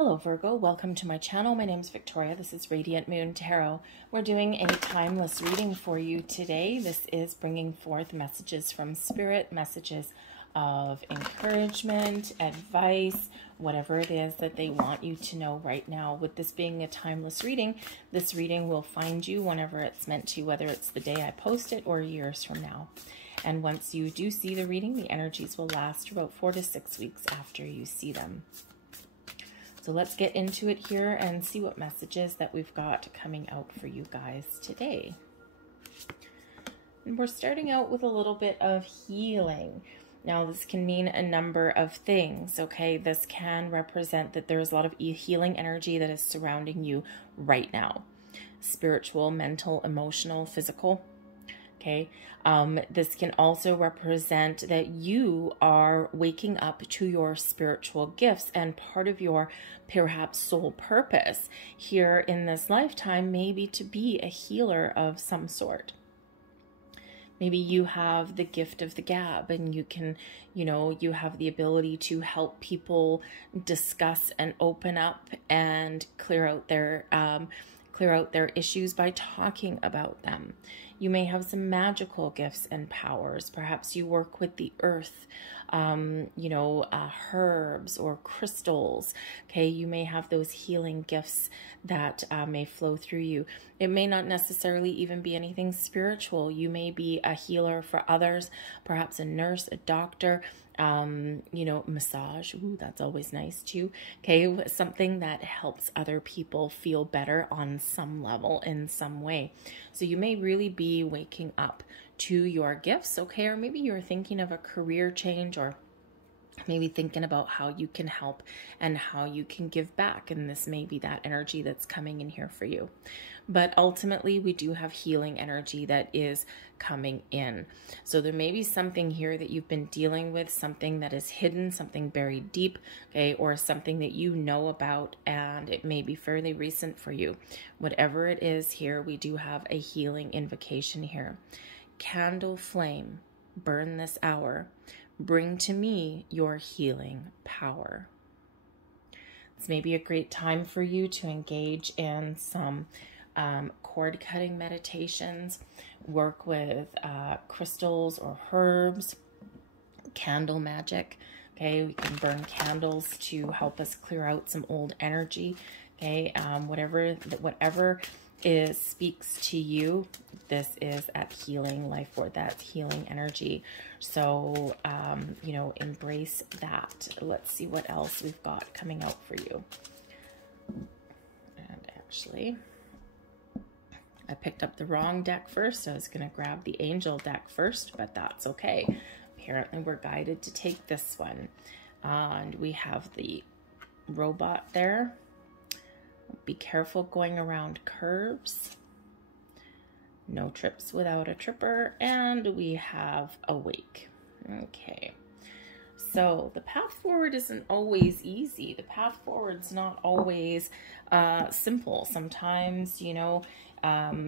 Hello Virgo, welcome to my channel. My name is Victoria. This is Radiant Moon Tarot. We're doing a timeless reading for you today. This is bringing forth messages from Spirit, messages of encouragement, advice, whatever it is that they want you to know right now. With this being a timeless reading, this reading will find you whenever it's meant to, whether it's the day I post it or years from now. And once you do see the reading, the energies will last about 4 to 6 weeks after you see them. So let's get into it here and see what messages that we've got coming out for you guys today. And we're starting out with a little bit of healing. Now, this can mean a number of things, okay? This can represent that there's a lot of healing energy that is surrounding you right now. Spiritual, mental, emotional, physical. Okay, this can also represent that you are waking up to your spiritual gifts, and part of your perhaps soul purpose here in this lifetime may be to be a healer of some sort. Maybe you have the gift of the gab and you can, you have the ability to help people discuss and open up and clear out their issues by talking about them. You may have some magical gifts and powers. Perhaps you work with the earth, herbs or crystals. Okay, you may have those healing gifts that may flow through you. It may not necessarily even be anything spiritual. You may be a healer for others, perhaps a nurse, a doctor, massage. Ooh, that's always nice too. Okay, something that helps other people feel better on some level in some way. So you may really be waking up to your gifts, okay? Or maybe you're thinking of a career change, or maybe thinking about how you can help and how you can give back. And this may be that energy that's coming in here for you. But ultimately, we do have healing energy that is coming in. So there may be something here that you've been dealing with, something that is hidden, something buried deep, okay, or something that you know about, and it may be fairly recent for you. Whatever it is here, we do have a healing invocation here. Candle flame, burn this hour. Bring to me your healing power. This may be a great time for you to engage in some cord cutting meditations, work with crystals or herbs, candle magic. Okay, we can burn candles to help us clear out some old energy. Okay, whatever speaks to you, this is at healing life force, that's healing energy. So, embrace that. Let's see what else we've got coming out for you. And actually, I picked up the wrong deck first. So I was going to grab the angel deck first, but that's okay. Apparently, we're guided to take this one. And we have the robot there. Be careful going around curves. No trips without a tripper. And we have awake. Okay. So the path forward isn't always easy. The path forward's not always simple. Sometimes, we have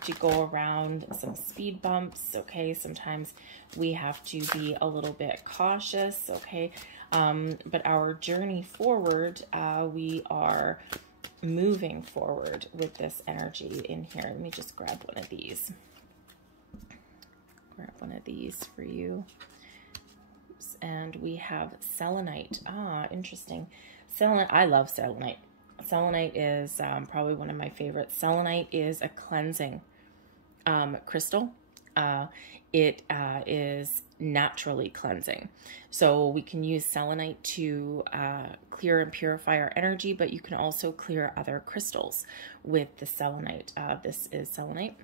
to go around some speed bumps. Okay. Sometimes we have to be a little bit cautious. Okay. But our journey forward, we are moving forward with this energy in here. Let me just grab one of these. Grab one of these for you. Oops. And we have selenite. Ah, interesting. Selenite. I love selenite. Selenite is probably one of my favorites. Selenite is a cleansing crystal. It is naturally cleansing. So we can use selenite to clear and purify our energy, but you can also clear other crystals with the selenite. This is selenite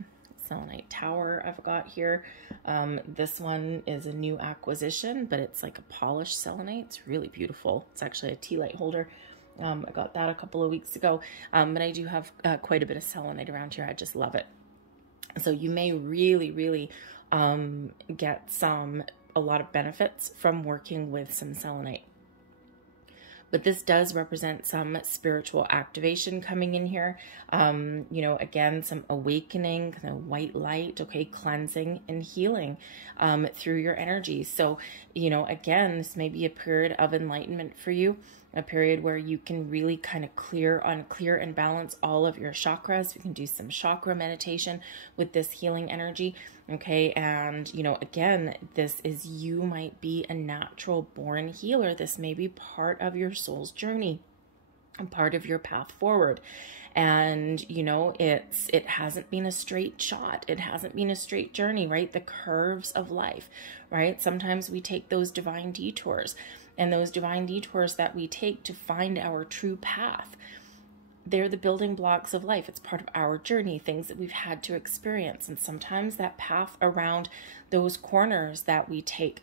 tower I've got here. This one is a new acquisition, but it's like a polished selenite. It's really beautiful. It's actually a tea light holder. I got that a couple of weeks ago, but I do have quite a bit of selenite around here. I just love it. So you may really get a lot of benefits from working with some selenite. But this does represent some spiritual activation coming in here. Again, some awakening, kind of white light, okay, cleansing and healing through your energy. So, again, this may be a period of enlightenment for you. a period where you can really kind of clear and balance all of your chakras. We can do some chakra meditation with this healing energy. Okay. And, you know, again, this is, you might be a natural born healer. This may be part of your soul's journey and part of your path forward. And, you know, it hasn't been a straight shot. It hasn't been a straight journey, right? The curves of life, right? Sometimes we take those divine detours, and those divine detours that we take to find our true path, they're the building blocks of life. It's part of our journey, things that we've had to experience. And sometimes that path around those corners that we take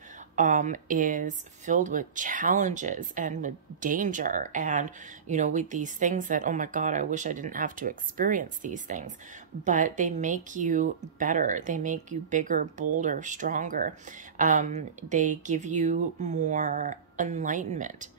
is filled with challenges and with danger, and, you know, with these things that, oh my God, I wish I didn't have to experience these things, but they make you better. They make you bigger, bolder, stronger. They give you more enlightenment,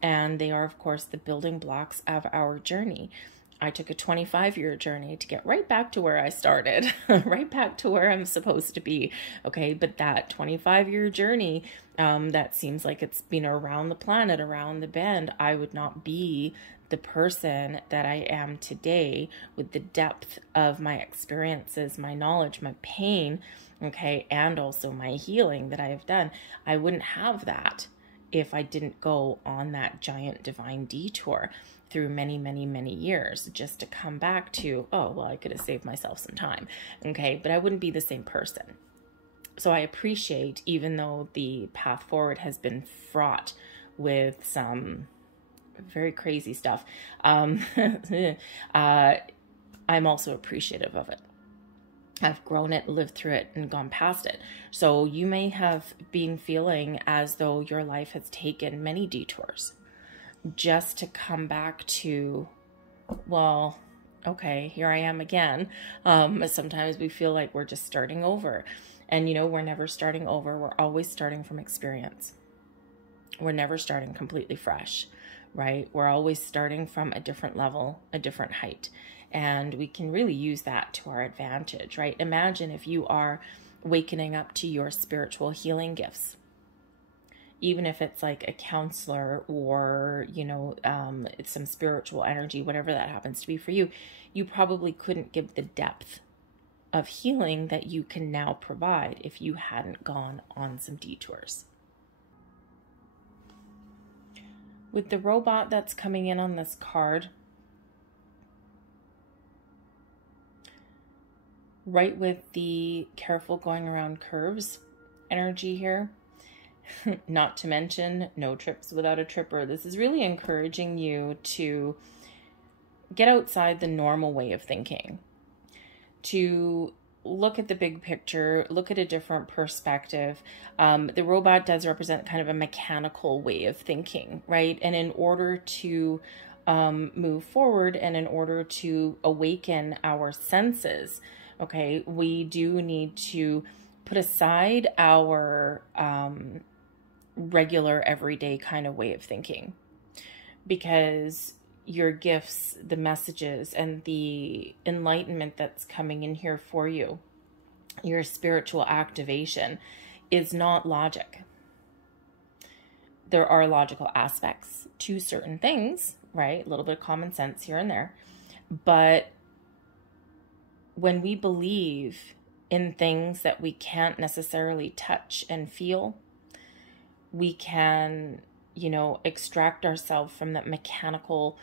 and they are, of course, the building blocks of our journey. I took a 25-year journey to get right back to where I started, right back to where I'm supposed to be. Okay. But that 25-year journey, that seems like it's been around the planet, around the bend. I would not be the person that I am today with the depth of my experiences, my knowledge, my pain, okay, and also my healing that I have done. I wouldn't have that if I didn't go on that giant divine detour through many, many, many years just to come back to, oh, well, I could have saved myself some time. Okay. But I wouldn't be the same person. So I appreciate, even though the path forward has been fraught with some very crazy stuff, I'm also appreciative of it. I've grown it, lived through it, and gone past it. So you may have been feeling as though your life has taken many detours just to come back to, well, okay, here I am again. Sometimes we feel like we're just starting over. And, you know, we're never starting over. We're always starting from experience. We're never starting completely fresh, right? We're always starting from a different level, a different height. And we can really use that to our advantage, right? Imagine if you are wakening up to your spiritual healing gifts. Even if it's like a counselor or, you know, it's some spiritual energy, whatever that happens to be for you, you probably couldn't give the depth of healing that you can now provide if you hadn't gone on some detours. With the robot that's coming in on this card, right with the careful going around curves energy here, not to mention no trips without a tripper. This is really encouraging you to get outside the normal way of thinking, to look at the big picture, look at a different perspective. The robot does represent kind of a mechanical way of thinking, right? And in order to move forward and in order to awaken our senses, okay, we do need to put aside our regular everyday kind of way of thinking, because your gifts, the messages, and the enlightenment that's coming in here for you, your spiritual activation, is not logic. There are logical aspects to certain things, right? A little bit of common sense here and there. But when we believe in things that we can't necessarily touch and feel, we can, you know, extract ourselves from that mechanical,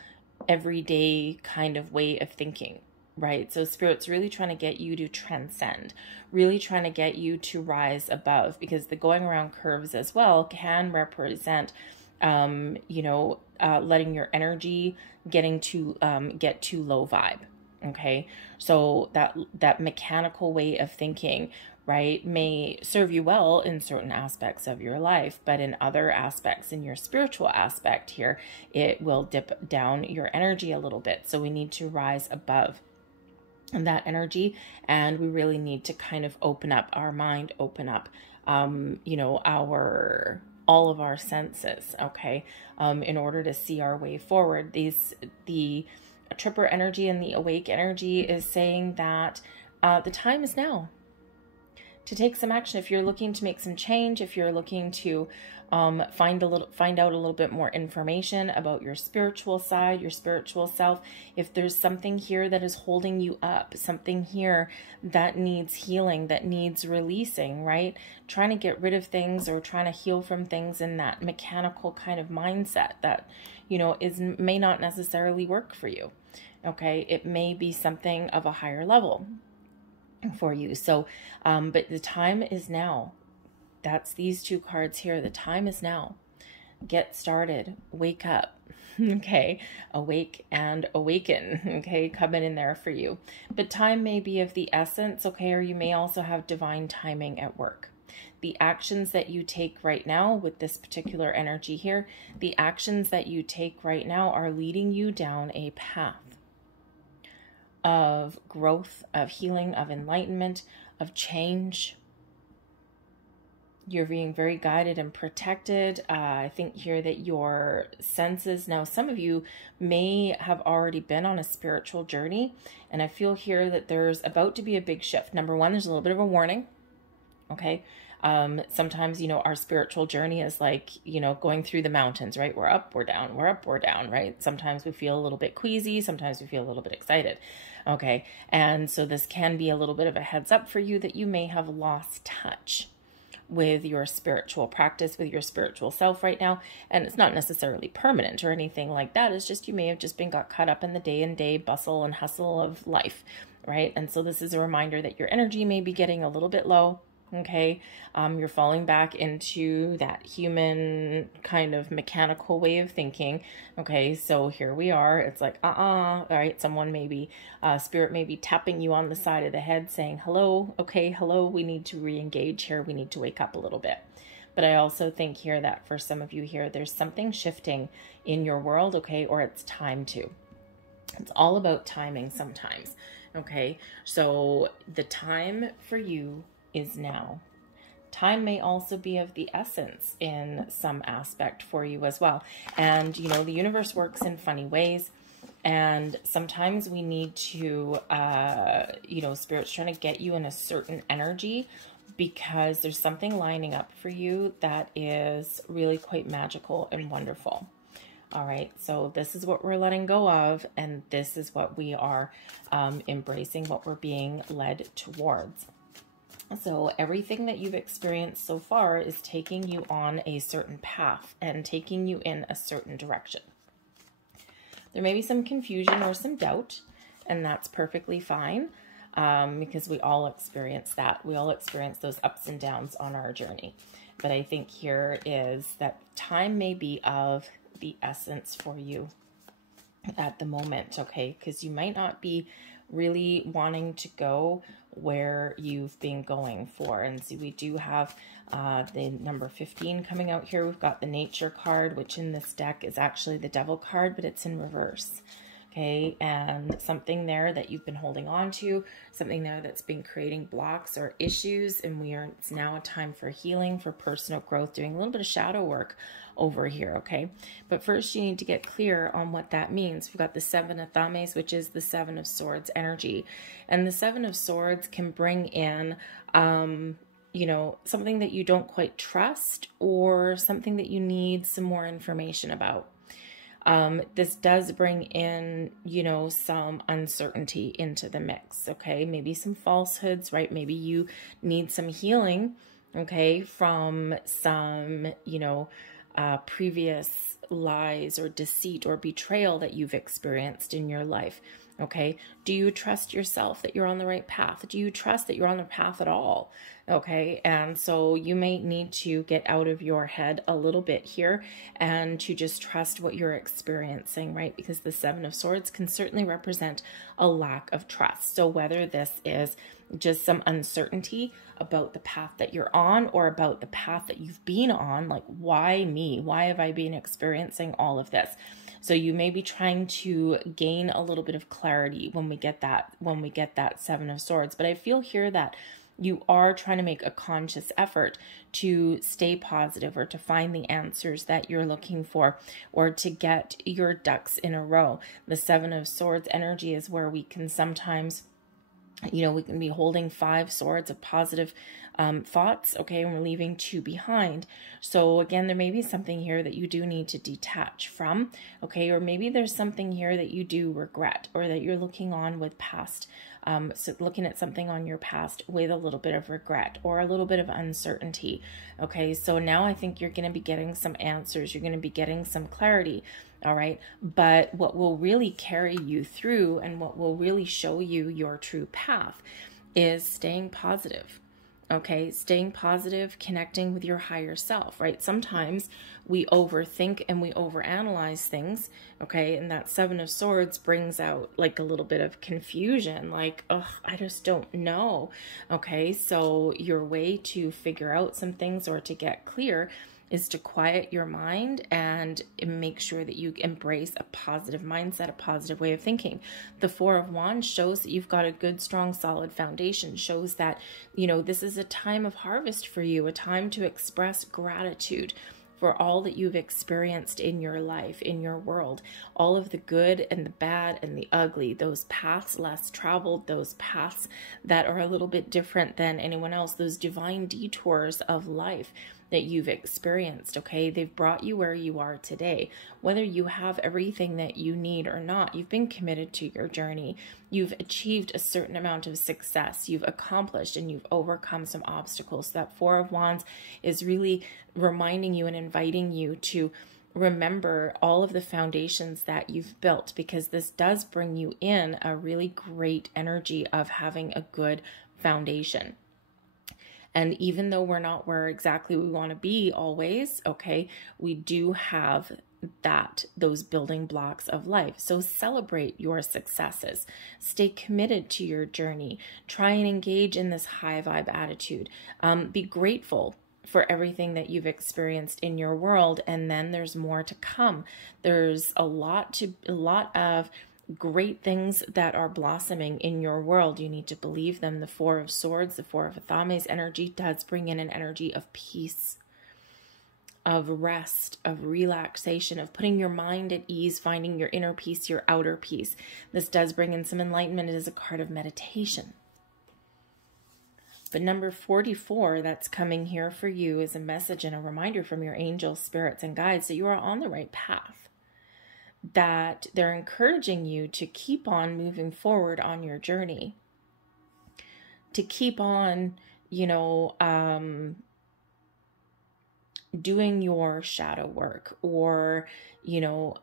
everyday kind of way of thinking, right? So Spirit's really trying to get you to transcend, really trying to get you to rise above, because the going around curves as well can represent, you know, letting your energy get too low vibe. Okay. So that mechanical way of thinking, right, may serve you well in certain aspects of your life, but in other aspects, in your spiritual aspect here, it will dip down your energy a little bit. So we need to rise above that energy, and we really need to kind of open up our mind, open up, you know, all of our senses, okay, in order to see our way forward. The tripper energy and the awake energy is saying that the time is now. to take some action. If you're looking to make some change, if you're looking to find out a little bit more information about your spiritual side, your spiritual self, if there's something here that is holding you up, something here that needs healing, that needs releasing, right? Trying to get rid of things or trying to heal from things in that mechanical kind of mindset that, you know, may not necessarily work for you. Okay, it may be something of a higher level for you. So, but the time is now. That's these two cards here. The time is now. Get started. Wake up. Okay. Awake and awaken. Okay. Coming in there for you. But time may be of the essence. Okay. Or you may also have divine timing at work. The actions that you take right now with this particular energy here, the actions that you take right now are leading you down a path of growth, of healing, of enlightenment, of change. You're being very guided and protected. I think here that your senses, now some of you may have already been on a spiritual journey, and I feel here that there's about to be a big shift. Number one, there's a little bit of a warning. Okay. Sometimes, you know, our spiritual journey is like, you know, going through the mountains, right? We're up, we're down, we're up, we're down, right? Sometimes we feel a little bit queasy. Sometimes we feel a little bit excited. Okay. And so this can be a little bit of a heads up for you that you may have lost touch with your spiritual practice, with your spiritual self right now. And it's not necessarily permanent or anything like that. It's just, you may have just been got caught up in the day bustle and hustle of life, right? And so this is a reminder that your energy may be getting a little bit low. Okay. You're falling back into that human kind of mechanical way of thinking. Okay. So here we are. It's like, all right. Someone maybe, spirit may be tapping you on the side of the head saying, hello. Okay. Hello. We need to re-engage here. We need to wake up a little bit. But I also think here that for some of you here, there's something shifting in your world. Okay. Or it's time to. It's all about timing sometimes. Okay. So the time for you is now. Time may also be of the essence in some aspect for you as well. And, you know, the universe works in funny ways. And sometimes we need to, you know, Spirit's trying to get you in a certain energy because there's something lining up for you that is really quite magical and wonderful. All right, so this is what we're letting go of, and this is what we are embracing, what we're being led towards. So everything that you've experienced so far is taking you on a certain path and taking you in a certain direction. There may be some confusion or some doubt, and that's perfectly fine because we all experience that. We all experience those ups and downs on our journey. But I think here is that time may be of the essence for you at the moment, okay? Because you might not be really wanting to go where you've been going for. And see, we do have the number 15 coming out here. We've got the nature card, which in this deck is actually the devil card, but it's in reverse. Okay, and something there that you've been holding on to, something there that's been creating blocks or issues, and it's now a time for healing, for personal growth, doing a little bit of shadow work over here, okay? But first you need to get clear on what that means. We've got the Seven of Thames, which is the Seven of Swords energy. And the Seven of Swords can bring in, you know, something that you don't quite trust or something that you need some more information about. This does bring in, you know, some uncertainty into the mix, okay? Maybe some falsehoods, right? Maybe you need some healing, okay, from some, you know, previous lies or deceit or betrayal that you've experienced in your life, okay? Do you trust yourself that you're on the right path? Do you trust that you're on the path at all? Okay, and so you may need to get out of your head a little bit here and to just trust what you're experiencing, right? Because the Seven of Swords can certainly represent a lack of trust. So whether this is just some uncertainty about the path that you're on or about the path that you've been on, like, why me? Why have I been experiencing all of this? So you may be trying to gain a little bit of clarity when we get that Seven of Swords. But I feel here that you are trying to make a conscious effort to stay positive or to find the answers that you're looking for or to get your ducks in a row. The Seven of Swords energy is where we can sometimes You know, we can be holding 5 swords of positive thoughts, okay, and we're leaving 2 behind. So again, there may be something here that you do need to detach from, okay, or maybe there's something here that you do regret, or that you're looking on with past, so looking at something on your past with a little bit of regret or a little bit of uncertainty, okay. So now I think you're going to be getting some answers, you're going to be getting some clarity. All right. But what will really carry you through and what will really show you your true path is staying positive. Okay. Staying positive, connecting with your higher self, right? Sometimes we overthink and we overanalyze things. Okay. And that 7 of Swords brings out like a little bit of confusion, like, oh, I just don't know. Okay. So your way to figure out some things or to get clear is to quiet your mind and make sure that you embrace a positive mindset, a positive way of thinking. The 4 of Wands shows that you've got a good, strong, solid foundation, shows that, you know, this is a time of harvest for you, a time to express gratitude for all that you've experienced in your life, in your world, all of the good and the bad and the ugly, those paths less traveled, those paths that are a little bit different than anyone else, those divine detours of life that you've experienced, okay? They've brought you where you are today. Whether you have everything that you need or not, you've been committed to your journey. You've achieved a certain amount of success. You've accomplished and you've overcome some obstacles. So that 4 of Wands is really reminding you and inviting you to remember all of the foundations that you've built, because this does bring you in a really great energy of having a good foundation. And even though we're not where exactly we want to be always, okay, we do have those building blocks of life. So celebrate your successes, stay committed to your journey, try and engage in this high vibe attitude, be grateful for everything that you've experienced in your world. And then there's more to come. There's a lot of great things that are blossoming in your world. You need to believe them. The 4 of Swords, the 4 of Athames energy does bring in an energy of peace, of rest, of relaxation, of putting your mind at ease, finding your inner peace, your outer peace. This does bring in some enlightenment. It is a card of meditation. But number 44 that's coming here for you is a message and a reminder from your angels, spirits, and guides that you are on the right path, that they're encouraging you to keep on moving forward on your journey, to keep on, you know, doing your shadow work, or, you know,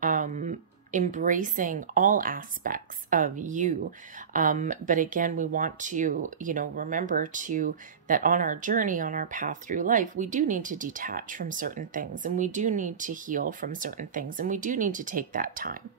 embracing all aspects of you. But again, we want to, you know, remember that on our journey, on our path through life, we do need to detach from certain things, and we do need to heal from certain things, and we do need to take that time.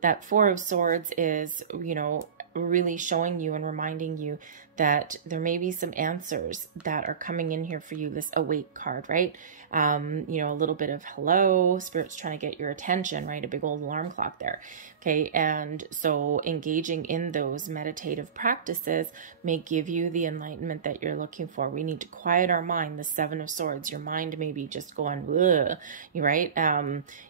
That 4 of Swords is, you know, really showing you and reminding you that there may be some answers that are coming in here for you. This awake card, right? You know, a little bit of hello, Spirit's trying to get your attention, right? A big old alarm clock there. Okay. And so engaging in those meditative practices may give you the enlightenment that you're looking for. We need to quiet our mind. The 7 of Swords, your mind may be just going, ugh, right?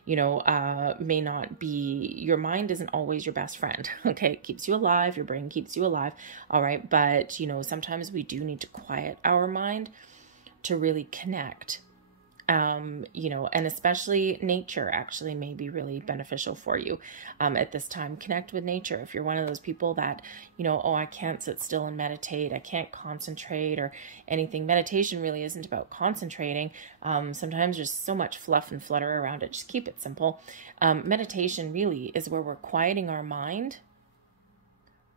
You know, may not be, your mind isn't always your best friend. Okay. It keeps you alive. Your brain keeps you alive. All right. But, you know, sometimes we do need to quiet our mind to really connect. You know, and especially nature actually may be really beneficial for you at this time. Connect with nature. If you're one of those people that, you know, oh, I can't sit still and meditate, I can't concentrate or anything. Meditation really isn't about concentrating. Sometimes there's so much fluff and flutter around it. Just keep it simple. Meditation really is where we're quieting our mind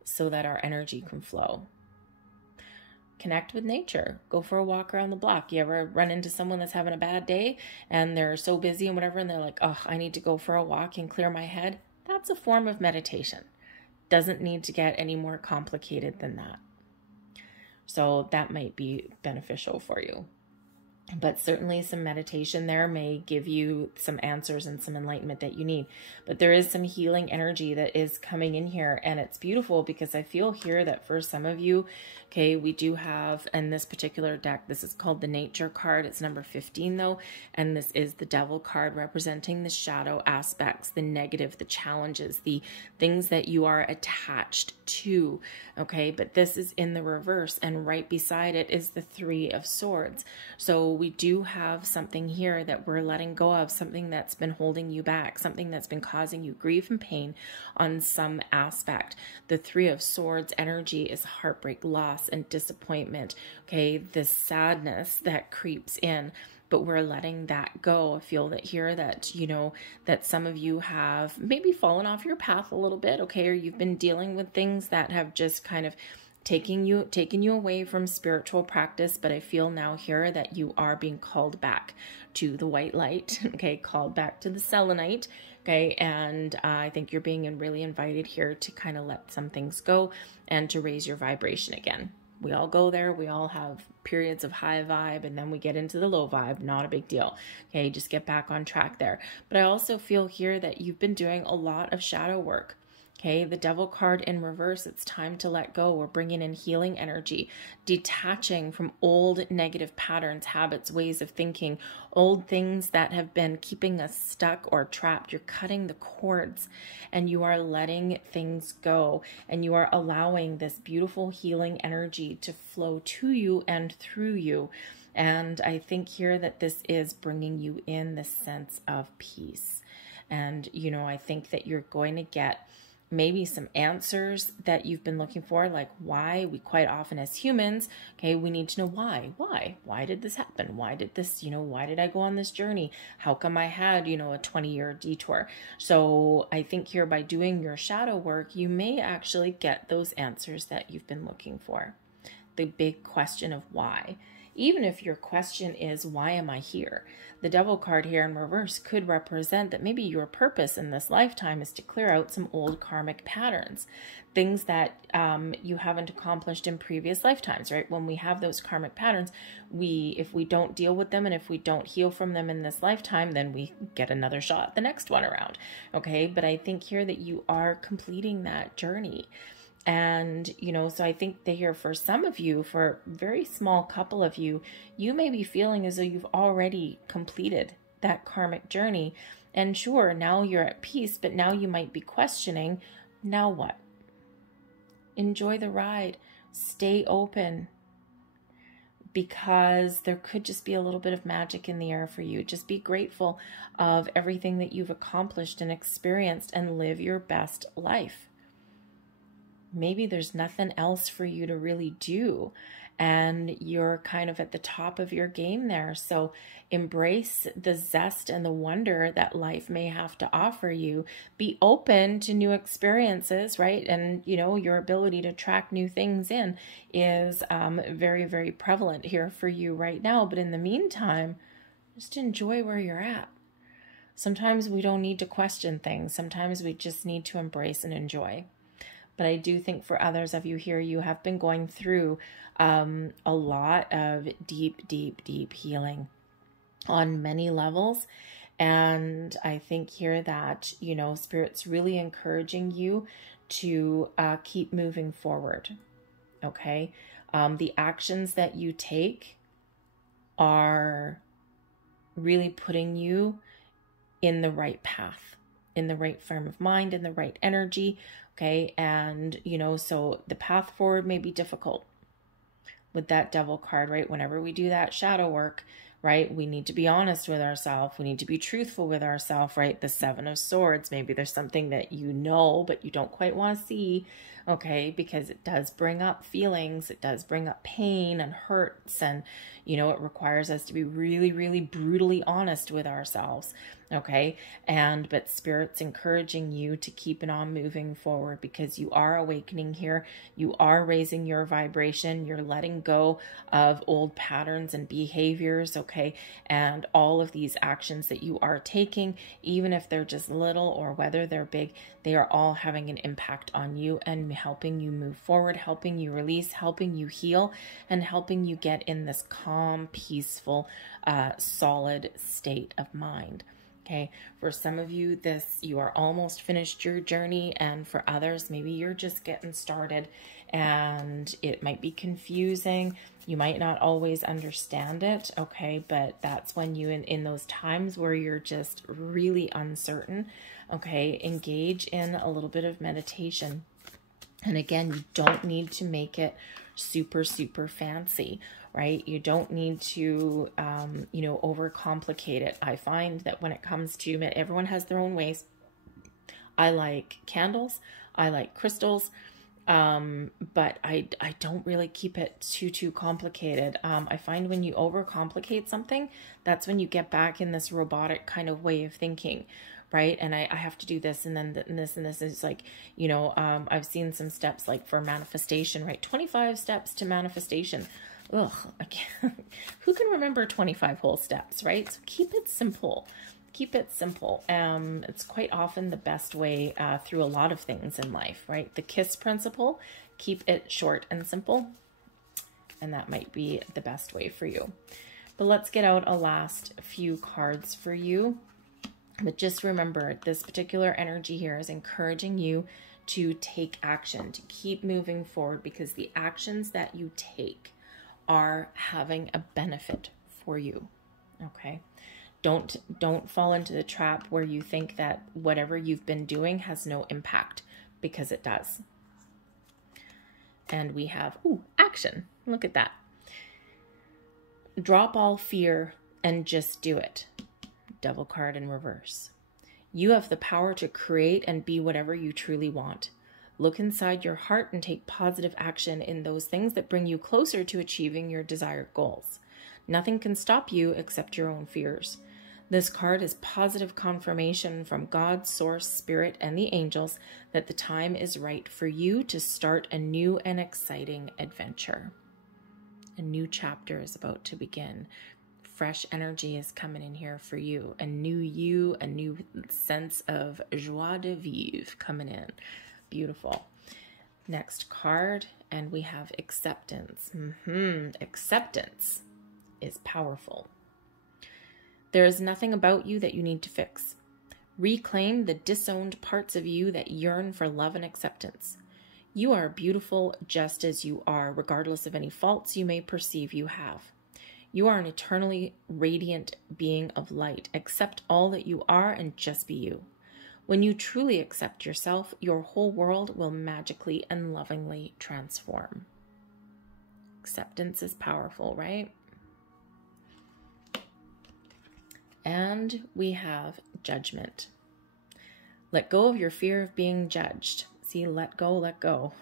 so that our energy can flow. Connect with nature. Go for a walk around the block. You ever run into someone that's having a bad day and they're so busy and whatever, and they're like, oh, I need to go for a walk and clear my head? That's a form of meditation. Doesn't need to get any more complicated than that. So that might be beneficial for you. But certainly some meditation there may give you some answers and some enlightenment that you need. But there is some healing energy that is coming in here. And it's beautiful because I feel here that for some of you, okay, we do have in this particular deck, this is called the Nature card. It's number 15 though. And this is the Devil card representing the shadow aspects, the negative, the challenges, the things that you are attached to. Okay, but this is in the reverse. And right beside it is the Three of Swords. So we do have something here that we're letting go of, something that's been holding you back, something that's been causing you grief and pain on some aspect. The Three of Swords energy is heartbreak, loss, and disappointment. Okay, the sadness that creeps in, but we're letting that go. I feel that here that, you know, that some of you have maybe fallen off your path a little bit, okay, or you've been dealing with things that have just kind of taking you away from spiritual practice. But I feel now here that you are being called back to the white light, okay, called back to the selenite, okay, and I think you're being really invited here to kind of let some things go and to raise your vibration again. We all go there. We all have periods of high vibe and then we get into the low vibe. Not a big deal. Okay, just get back on track there. But I also feel here that you've been doing a lot of shadow work. Okay, the Devil card in reverse, it's time to let go. We're bringing in healing energy, detaching from old negative patterns, habits, ways of thinking, old things that have been keeping us stuck or trapped. You're cutting the cords and you are letting things go, and you are allowing this beautiful healing energy to flow to you and through you. And I think here that this is bringing you in this sense of peace. And, you know, I think that you're going to get maybe some answers that you've been looking for, like why. We quite often as humans, okay, we need to know why did this happen? Why did this, you know, why did I go on this journey? How come I had, you know, a 20-year detour? So I think here by doing your shadow work, you may actually get those answers that you've been looking for. The big question of why. Even if your question is, why am I here? The Devil card here in reverse could represent that maybe your purpose in this lifetime is to clear out some old karmic patterns, things that you haven't accomplished in previous lifetimes, right? When we have those karmic patterns, if we don't deal with them and if we don't heal from them in this lifetime, then we get another shot the next one around, okay? But I think here that you are completing that journey. And, you know, so I think that here for some of you, for a very small couple of you, you may be feeling as though you've already completed that karmic journey. And sure, now you're at peace, but now you might be questioning, now what? Enjoy the ride. Stay open. Because there could just be a little bit of magic in the air for you. Just be grateful of everything that you've accomplished and experienced and live your best life. Maybe there's nothing else for you to really do and you're kind of at the top of your game there. So embrace the zest and the wonder that life may have to offer you. Be open to new experiences, right? And, you know, your ability to track new things in is very, very prevalent here for you right now. But in the meantime, just enjoy where you're at. Sometimes we don't need to question things. Sometimes we just need to embrace and enjoy. But I do think for others of you here, you have been going through a lot of deep, deep, deep healing on many levels. And I think here that, you know, Spirit's really encouraging you to keep moving forward, okay? The actions that you take are really putting you in the right path, in the right frame of mind, in the right energy. Okay, and, you know, so the path forward may be difficult with that Devil card, right? Whenever we do that shadow work, right, we need to be honest with ourselves. We need to be truthful with ourselves, right? The Seven of Swords, maybe there's something that you know, but you don't quite want to see, okay, because it does bring up feelings. It does bring up pain and hurts. And, you know, it requires us to be really, really brutally honest with ourselves. Okay. But Spirit's encouraging you to keep it on moving forward because you are awakening here. You are raising your vibration. You're letting go of old patterns and behaviors. Okay. okay? And all of these actions that you are taking, even if they're just little or whether they're big, they are all having an impact on you and helping you move forward, helping you release, helping you heal, and helping you get in this calm, peaceful, solid state of mind. Okay, for some of you, you are almost finished your journey, and for others, maybe you're just getting started and it might be confusing. You might not always understand it, okay, but that's when you, in those times where you're just really uncertain, okay, engage in a little bit of meditation. And again, you don't need to make it super, super fancy, right? You don't need to, you know, overcomplicate it. I find that when it comes to, everyone has their own ways. I like candles. I like crystals. But I don't really keep it too complicated. I find when you overcomplicate something, that's when you get back in this robotic kind of way of thinking, right? And I have to do this and then this and this. Is like, you know, I've seen some steps like for manifestation, right? 25 steps to manifestation. Ugh, I can't, who can remember 25 whole steps, right? So keep it simple. Keep it simple. It's quite often the best way through a lot of things in life, right? The KISS principle, keep it short and simple. And that might be the best way for you. But let's get out a last few cards for you. But just remember, this particular energy here is encouraging you to take action, to keep moving forward, because the actions that you take are having a benefit for you, okay? Don't fall into the trap where you think that whatever you've been doing has no impact, because it does. And we have, action. Look at that. Drop all fear and just do it. Devil card in reverse. You have the power to create and be whatever you truly want. Look inside your heart and take positive action in those things that bring you closer to achieving your desired goals. Nothing can stop you except your own fears. This card is positive confirmation from God, Source, Spirit, and the angels that the time is right for you to start a new and exciting adventure. A new chapter is about to begin. Fresh energy is coming in here for you. A new sense of joie de vivre coming in. Beautiful. Next card, and we have acceptance. Acceptance is powerful. There is nothing about you that you need to fix. Reclaim the disowned parts of you that yearn for love and acceptance. You are beautiful just as you are, regardless of any faults you may perceive you have. You are an eternally radiant being of light. Accept all that you are and just be you. When you truly accept yourself, your whole world will magically and lovingly transform. Acceptance is powerful, right? And we have judgment. Let go of your fear of being judged. See, let go, let go.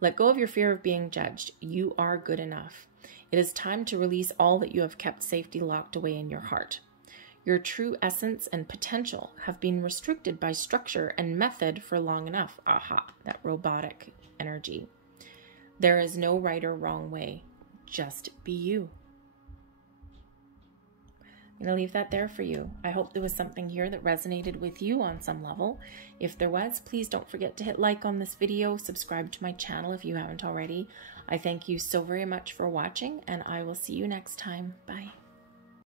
Let go of your fear of being judged. You are good enough. It is time to release all that you have kept safely locked away in your heart. Your true essence and potential have been restricted by structure and method for long enough. Aha, that robotic energy. There is no right or wrong way. Just be you. I'm going to leave that there for you. I hope there was something here that resonated with you on some level. If there was, please don't forget to hit like on this video, subscribe to my channel if you haven't already. I thank you so very much for watching, and I will see you next time. Bye.